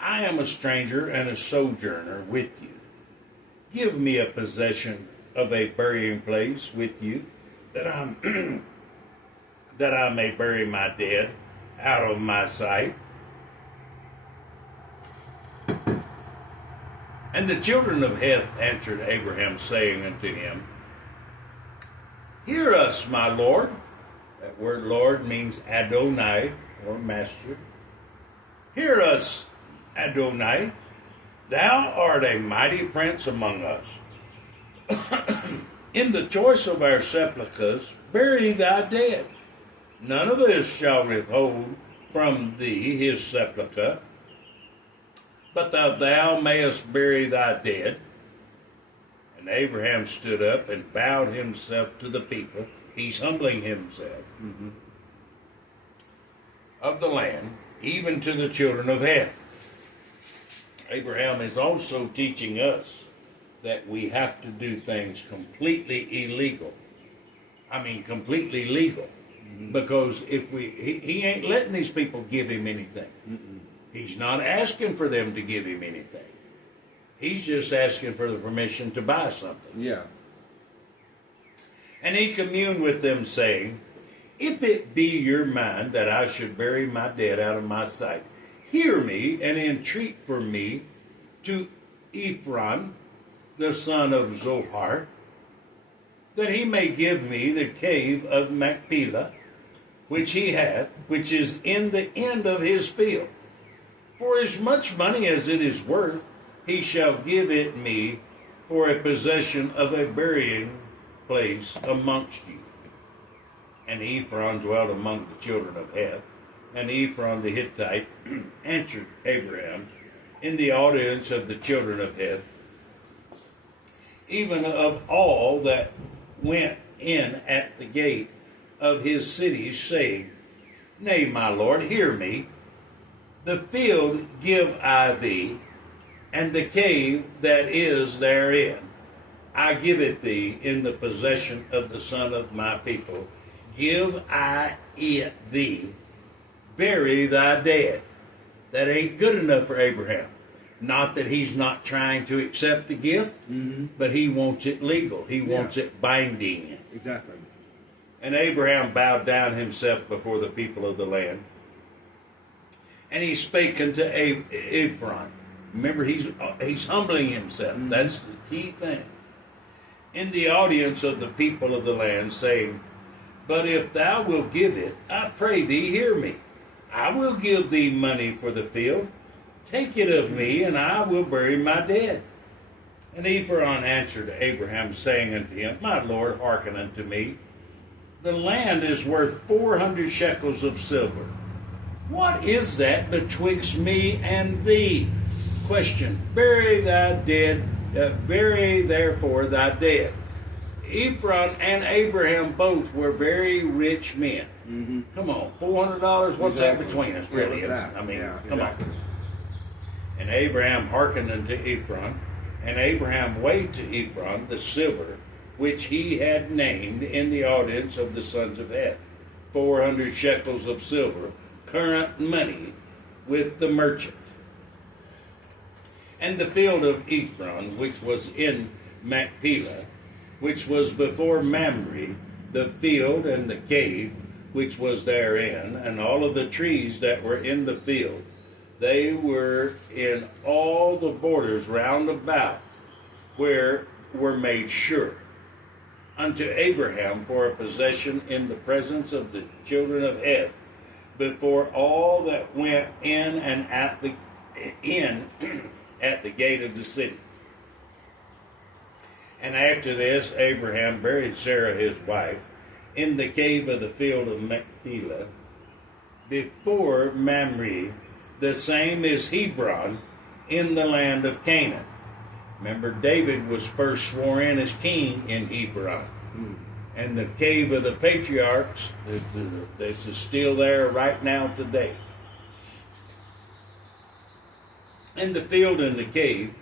I am a stranger and a sojourner with you. Give me a possession of a burying place with you, that I may bury my dead out of my sight. And the children of Heth answered Abraham, saying unto him, Hear us, my Lord. That word Lord means Adonai, or master. Hear us, Adonai. Thou art a mighty prince among us. In the choice of our sepulchres, bury thy dead. None of us shall withhold from thee his sepulchre, but that thou mayest bury thy dead. And Abraham stood up and bowed himself to the people. He's humbling himself of the land, even to the children of Heth. Abraham is also teaching us that we have to do things completely illegal. I mean, completely legal. Because if he ain't letting these people give him anything. He's not asking for them to give him anything. He's just asking for the permission to buy something. Yeah. And he communed with them, saying, If it be your mind that I should bury my dead out of my sight, hear me and entreat for me to Ephron, the son of Zohar, that he may give me the cave of Machpelah, which he hath, which is in the end of his field. For as much money as it is worth, he shall give it me for a possession of a burying place amongst you. And Ephron dwelt among the children of Heth, and Ephron the Hittite answered Abraham in the audience of the children of Heth, even of all that went in at the gate of his cities, saying, Nay, my Lord, hear me. The field give I thee, and the cave that is therein. I give it thee in the possession of the son of my people. Give I it thee. Bury thy dead. That ain't good enough for Abraham. Not that he's not trying to accept the gift, but he wants it legal. He wants it binding. Exactly. And Abraham bowed down himself before the people of the land. And he spake unto Ephron. Remember, he's humbling himself. That's the key thing. In the audience of the people of the land, saying, But if thou wilt give it, I pray thee, hear me. I will give thee money for the field. Take it of me, and I will bury my dead. And Ephron answered Abraham, saying unto him, My Lord, hearken unto me. The land is worth 400 shekels of silver. What is that betwixt me and thee? Question. Bury thy dead, bury therefore thy dead. Ephron and Abraham both were very rich men. Come on, $400, what's that between us, really? Come on. And Abraham hearkened unto Ephron, and Abraham weighed to Ephron the silver which he had named in the audience of the sons of Heth, 400 shekels of silver, current money, with the merchant. And the field of Ephron, which was in Machpelah, which was before Mamre, the field and the cave which was therein, and all of the trees that were in the field, they were in all the borders round about, where were made sure unto Abraham for a possession in the presence of the children of Heth, before all that went in and at the at the gate of the city. And after this, Abraham buried Sarah his wife in the cave of the field of Machpelah, before Mamre, the same is Hebron, in the land of Canaan. Remember, David was first sworn in as king in Hebron. And the cave of the patriarchs, this is still there right now today. And the field and the cave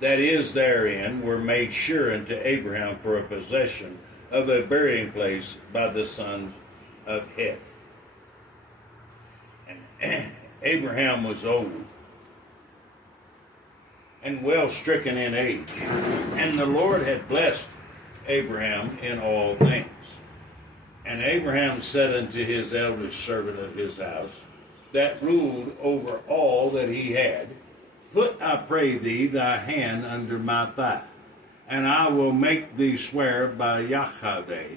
that is therein were made sure unto Abraham for a possession of a burying place by the sons of Heth. And Abraham was old and well stricken in age, and the Lord had blessed Abraham in all things. And Abraham said unto his eldest servant of his house, that ruled over all that he had, Put, I pray thee, thy hand under my thigh, and I will make thee swear by Yahweh,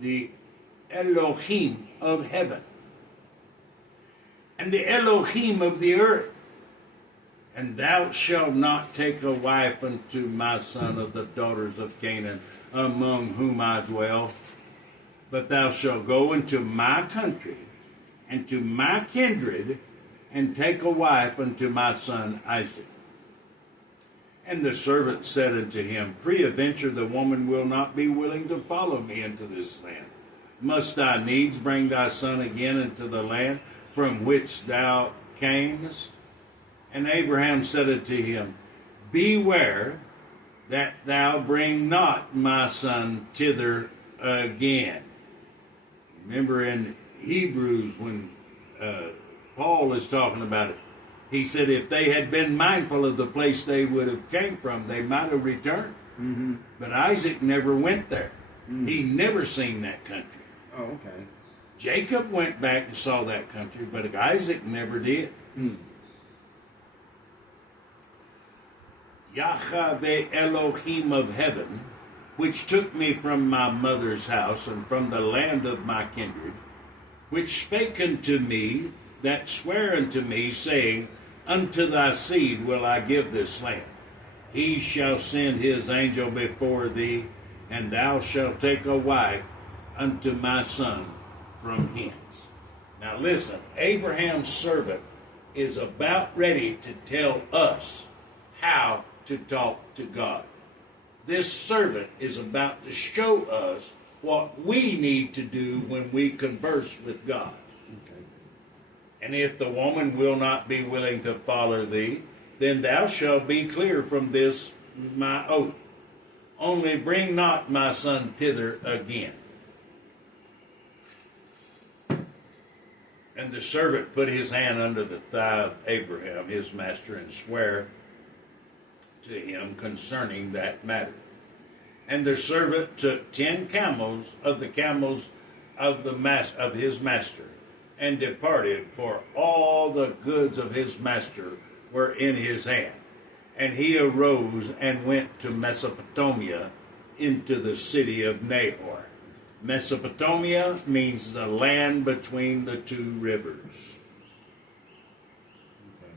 the Elohim of heaven, and the Elohim of the earth, and thou shalt not take a wife unto my son of the daughters of Canaan, among whom I dwell, but thou shalt go into my country, and to my kindred, and take a wife unto my son Isaac. And the servant said unto him, Peradventure the woman will not be willing to follow me into this land. Must I needs bring thy son again into the land from which thou camest? And Abraham said unto him, Beware that thou bring not my son thither again. Remember in Hebrews when Paul is talking about it, he said if they had been mindful of the place they would have came from, they might have returned. But Isaac never went there. He never seen that country. Oh, okay. Jacob went back and saw that country, but Isaac never did. Yahweh Elohim of heaven, which took me from my mother's house and from the land of my kindred, which spake unto me, that sware unto me, saying, Unto thy seed will I give this land. He shall send his angel before thee, and thou shalt take a wife unto my son from hence. Now listen, Abraham's servant is about ready to tell us how to talk to God. This servant is about to show us what we need to do when we converse with God. Okay. And if the woman will not be willing to follow thee, then thou shalt be clear from this my oath. Only bring not my son thither again. And the servant put his hand under the thigh of Abraham, his master, and sware to him concerning that matter. And the servant took 10 camels of the camels of his master, and departed, for all the goods of his master were in his hand. And he arose and went to Mesopotamia, into the city of Nahor. Mesopotamia means the land between the two rivers. Okay.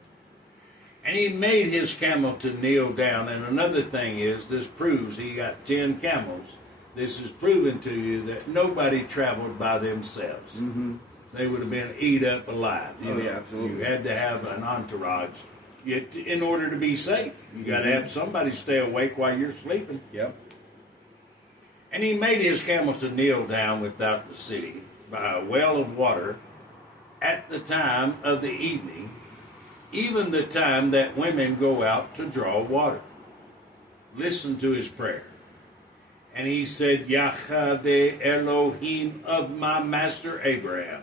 And he made his camel to kneel down. And another thing is, this proves he got 10 camels. This is proven to you that nobody traveled by themselves. Mm-hmm. They would have been eat up alive. Oh, yeah, absolutely. You had to have an entourage in order to be safe. You got to have somebody stay awake while you're sleeping. Yep. And he made his camel to kneel down without the city by a well of water at the time of the evening, even the time that women go out to draw water. Listen to his prayer. And he said, Yahweh Elohim of my master Abraham,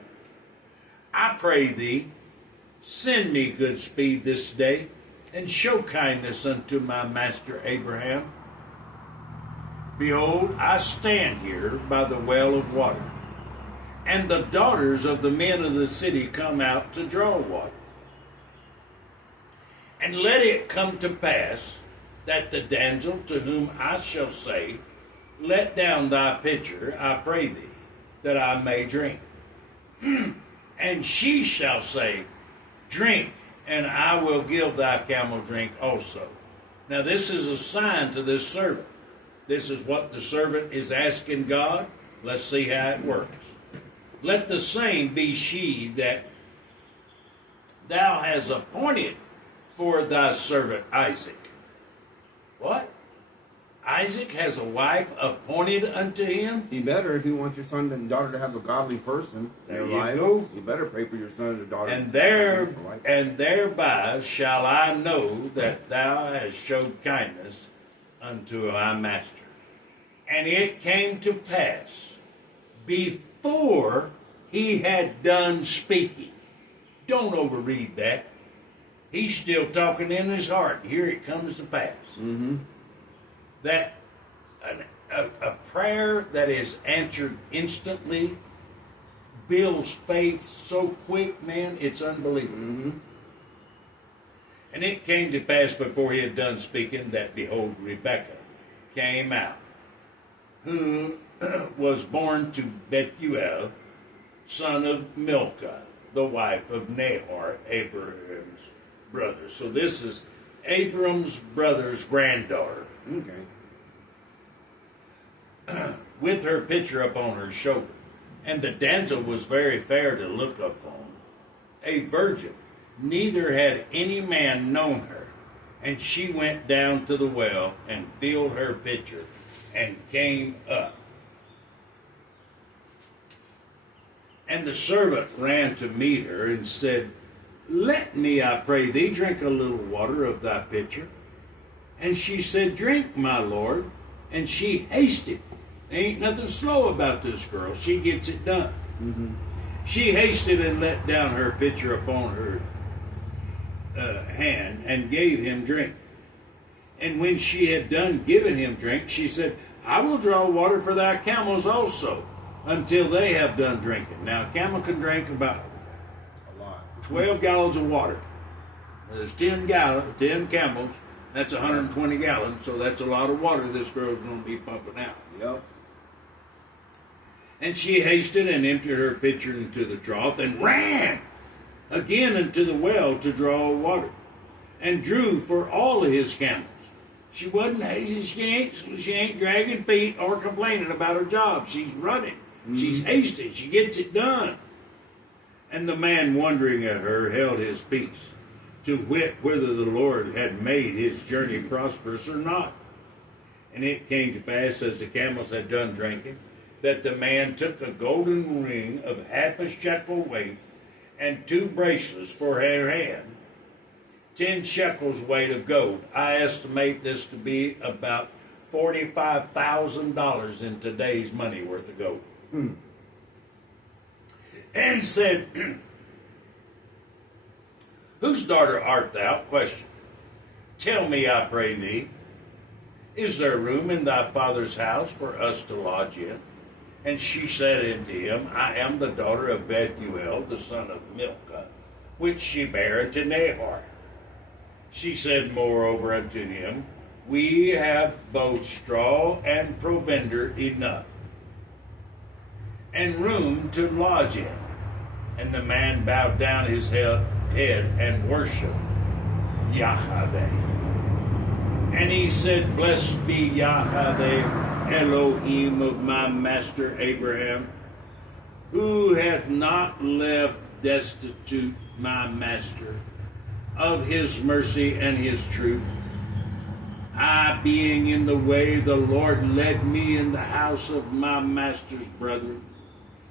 I pray thee, send me good speed this day, and show kindness unto my master Abraham. Behold, I stand here by the well of water, and the daughters of the men of the city come out to draw water. And let it come to pass that the damsel to whom I shall say, let down thy pitcher, I pray thee, that I may drink. And she shall say, drink, and I will give thy camel drink also. Now this is a sign to this servant. This is what the servant is asking God. Let's see how it works. Let the same be she that thou hast appointed for thy servant Isaac. What? Isaac has a wife appointed unto him? You better, if you want your son and daughter to have a godly person in There your you life, go. you better pray for your son and daughter. And thereby shall I know that thou hast showed kindness unto my master. And it came to pass, before he had done speaking. Don't overread that. He's still talking in his heart. Here it comes to pass. Mm-hmm. That a prayer that is answered instantly builds faith so quick, man, it's unbelievable. Mm-hmm. And it came to pass before he had done speaking that, behold, Rebekah came out, who was born to Bethuel, son of Milcah, the wife of Nahor, Abraham's brother. So this is Abram's brother's granddaughter, Okay. with her pitcher upon her shoulder. And the damsel was very fair to look upon, a virgin, neither had any man known her. And she went down to the well and filled her pitcher and came up. And the servant ran to meet her and said, let me, I pray thee, drink a little water of thy pitcher. And she said, drink, my lord. And she hasted. There ain't nothing slow about this girl. She gets it done. Mm-hmm. She hasted and let down her pitcher upon her hand and gave him drink. And when she had done giving him drink, she said, I will draw water for thy camels also, until they have done drinking. Now, a camel can drink about A lot. 12 gallons of water. There's 10 camels. That's 120 gallons, so that's a lot of water this girl's going to be pumping out. Yep. And she hasted and emptied her pitcher into the trough and ran again into the well to draw water, and drew for all of his camels. She wasn't hasty. She ain't dragging feet or complaining about her job. She's running. Mm-hmm. She's hasty. She gets it done. And the man wondering at her held his peace, to wit whether the Lord had made his journey prosperous or not. And it came to pass, as the camels had done drinking, that the man took a golden ring of half a shekel weight, and 2 bracelets for her hand, 10 shekels weight of gold. I estimate this to be about $45,000 in today's money worth of gold. And said, Whose daughter art thou? Question. Tell me, I pray thee, is there room in thy father's house for us to lodge in? And she said unto him, I am the daughter of Bethuel, the son of Milcah, which she bare unto Nahor. She said moreover unto him, We have both straw and provender enough, and room to lodge in. And the man bowed down his head and worshipped Yahweh. And he said, Blessed be Yahweh, Elohim of my master Abraham, who hath not left destitute my master of his mercy and his truth. I being in the way, the Lord led me in the house of my master's brother.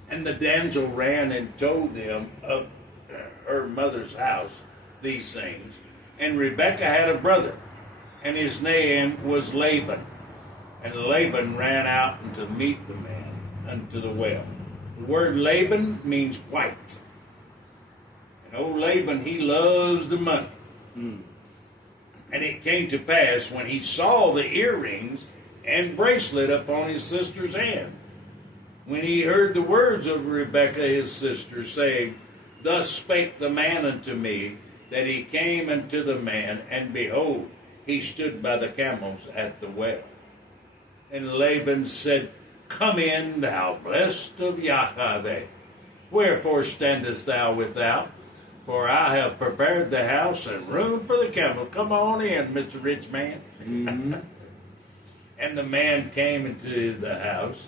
And the damsel ran and told them of her mother's house these things. And Rebekah had a brother, and his name was Laban. And Laban ran out to meet the man unto the well. The word Laban means white. And old Laban, he loves the money. And it came to pass when he saw the earrings and bracelet upon his sister's hand, when he heard the words of Rebekah his sister, saying, Thus spake the man unto me, that he came unto the man, and behold, he stood by the camels at the well. And Laban said, Come in, thou blessed of Yahweh. Wherefore standest thou without? For I have prepared the house and room for the camel. Come on in, Mr. Rich Man. And the man came into the house,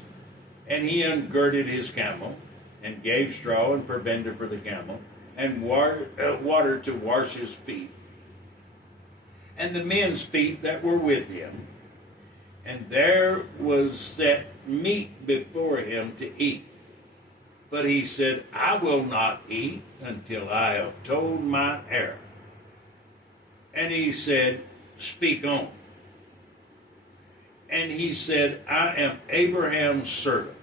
and he ungirded his camel, and gave straw and provender for the camel, and water to wash his feet, and the men's feet that were with him. And there was set meat before him to eat. But he said, I will not eat until I have told mine error. And he said, Speak on. And he said, I am Abraham's servant,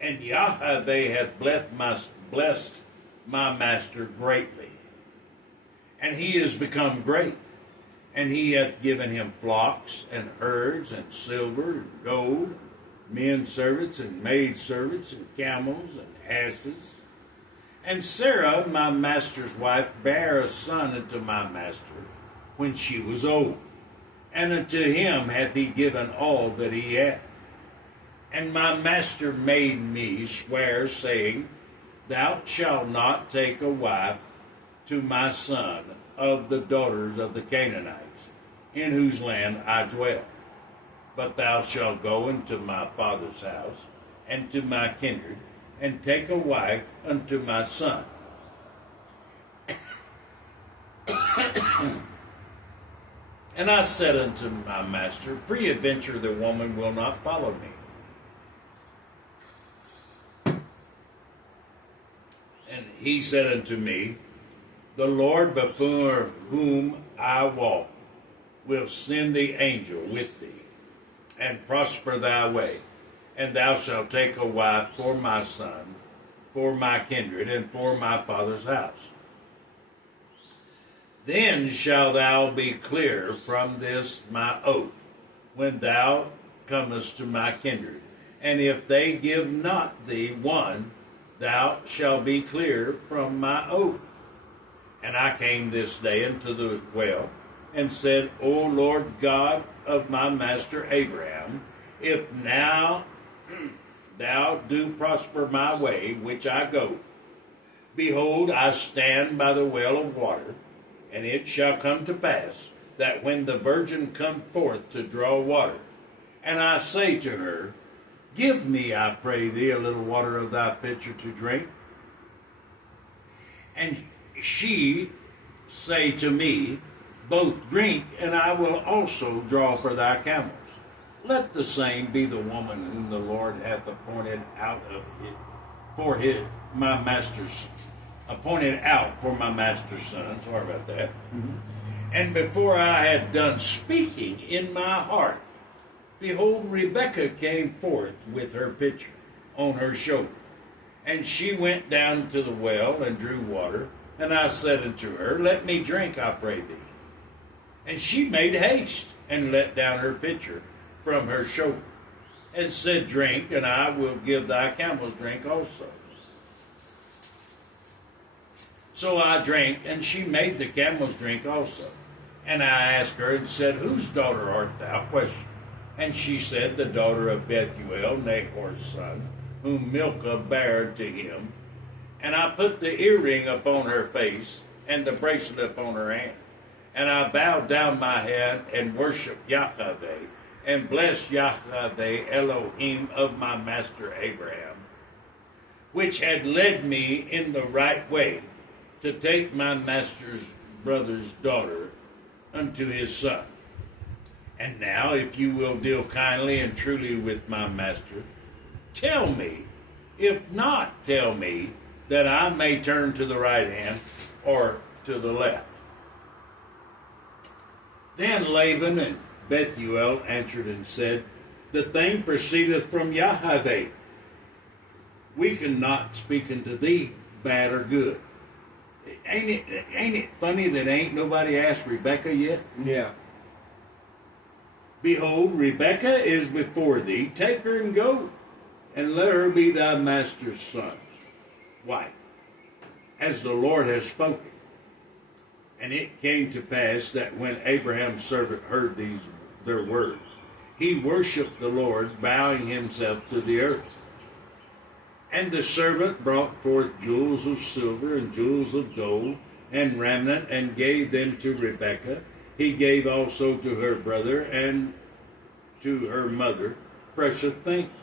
and Yahweh hath blessed my master greatly. And he is become great, and he hath given him flocks and herds and silver and gold, men servants and maid servants and camels and asses. And Sarah, my master's wife, bare a son unto my master when she was old, and unto him hath he given all that he hath. And my master made me swear, saying, Thou shalt not take a wife to my son of the daughters of the Canaanites, in whose land I dwell. But thou shalt go into my father's house, and to my kindred, and take a wife unto my son. And I said unto my master, Peradventure the woman will not follow me. And he said unto me, The Lord before whom I walk will send the angel with thee, and prosper thy way. And thou shalt take a wife for my son, for my kindred, and for my father's house. Then shalt thou be clear from this my oath, when thou comest to my kindred. And if they give not thee one, thou shalt be clear from my oath. And I came this day unto the well, and said, O Lord God of my master Abraham, if now thou do prosper my way, which I go, behold, I stand by the well of water, and it shall come to pass, that when the virgin come forth to draw water, and I say to her, Give me, I pray thee, a little water of thy pitcher to drink, And she say to me, both drink, and I will also draw for thy camels. Let the same be the woman whom the Lord hath appointed out for my master's son. Sorry about that. Mm-hmm. And before I had done speaking in my heart, behold, Rebekah came forth with her pitcher on her shoulder. And she went down to the well and drew water. And I said unto her, let me drink, I pray thee. And she made haste and let down her pitcher from her shoulder, and said, drink, and I will give thy camels drink also. So I drank, and she made the camels drink also. And I asked her and said, whose daughter art thou? Question. And she said, the daughter of Bethuel, Nahor's son, whom Milcah bare to him. And I put the earring upon her face, and the bracelet upon her hand. And I bowed down my head and worshipped Yahweh, and blessed Yahweh Elohim of my master Abraham, which had led me in the right way to take my master's brother's daughter unto his son. And now, if you will deal kindly and truly with my master, tell me, if not, tell me, that I may turn to the right hand or to the left. Then Laban and Bethuel answered and said, the thing proceedeth from Yahweh. We cannot speak unto thee bad or good. Ain't it funny that ain't nobody asked Rebekah yet? Yeah. Behold, Rebekah is before thee. Take her and go, and let her be thy master's son, wife, as the Lord has spoken. And it came to pass that when Abraham's servant heard their words, he worshipped the Lord, bowing himself to the earth. And the servant brought forth jewels of silver and jewels of gold and raiment, and gave them to Rebekah. He gave also to her brother and to her mother precious things.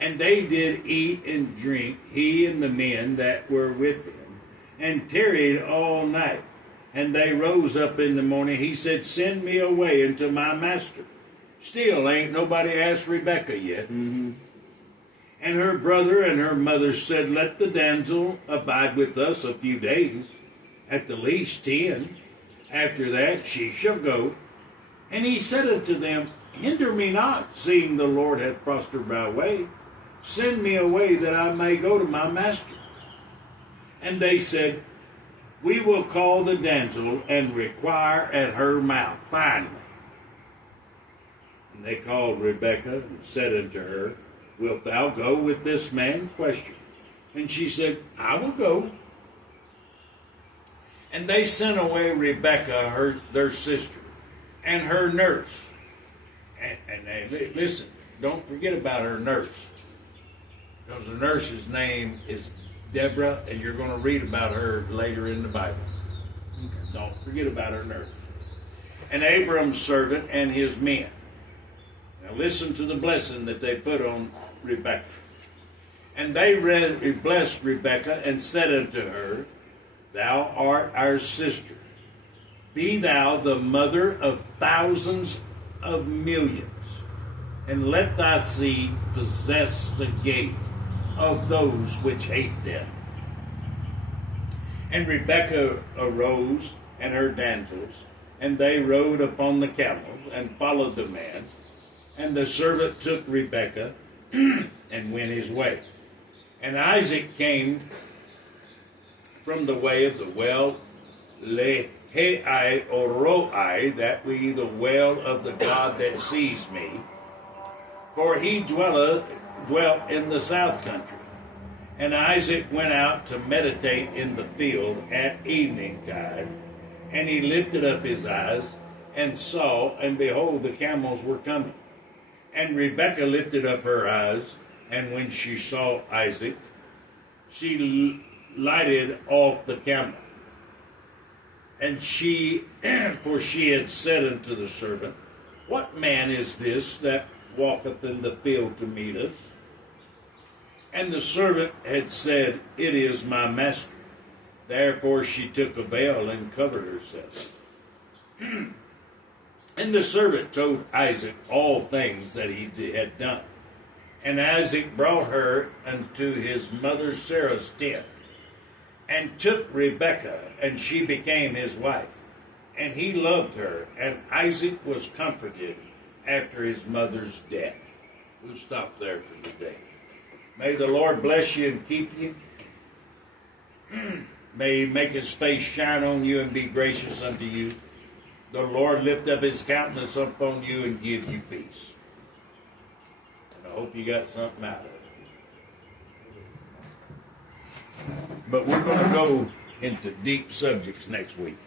And they did eat and drink, he and the men that were with him, and tarried all night. And they rose up in the morning. He said, send me away unto my master. Still ain't nobody asked Rebekah yet. Mm-hmm. And her brother and her mother said, let the damsel abide with us a few days, at the least 10. After that she shall go. And he said unto them, hinder me not, seeing the Lord hath prospered my way. Send me away that I may go to my master. And they said, we will call the damsel and require at her mouth. Finally. And they called Rebekah and said unto her, wilt thou go with this man? Question. And she said, I will go. And they sent away Rebekah, their sister, and her nurse. And they, listen, don't forget about her nurse. Because the nurse's name is Deborah, and you're going to read about her later in the Bible. Don't forget about her nurse. And Abram's servant and his men. Now listen to the blessing that they put on Rebekah. And they blessed Rebekah and said unto her, thou art our sister. Be thou the mother of thousands of millions, and let thy seed possess the gate of those which hate them. And Rebekah arose, and her damsels, and they rode upon the camels, and followed the man. And the servant took Rebekah, and went his way. And Isaac came from the way of the well, Lehi or Roi, that we the well of the God that sees me. For he dwelt in the south country. And Isaac went out to meditate in the field at evening tide. And he lifted up his eyes, and saw, and behold, the camels were coming. And Rebekah lifted up her eyes, and when she saw Isaac, she lighted off the camel. And for she had said unto the servant, what man is this that walketh in the field to meet us? And the servant had said, It is my master. Therefore she took a veil and covered herself. And the servant told Isaac all things that he had done. And Isaac brought her unto his mother Sarah's tent, and took Rebekah, and she became his wife. And he loved her, and Isaac was comforted after his mother's death. We'll stop there for today. May the Lord bless you and keep you. May he make his face shine on you and be gracious unto you. The Lord lift up his countenance upon you and give you peace. And I hope you got something out of it. But we're going to go into deep subjects next week.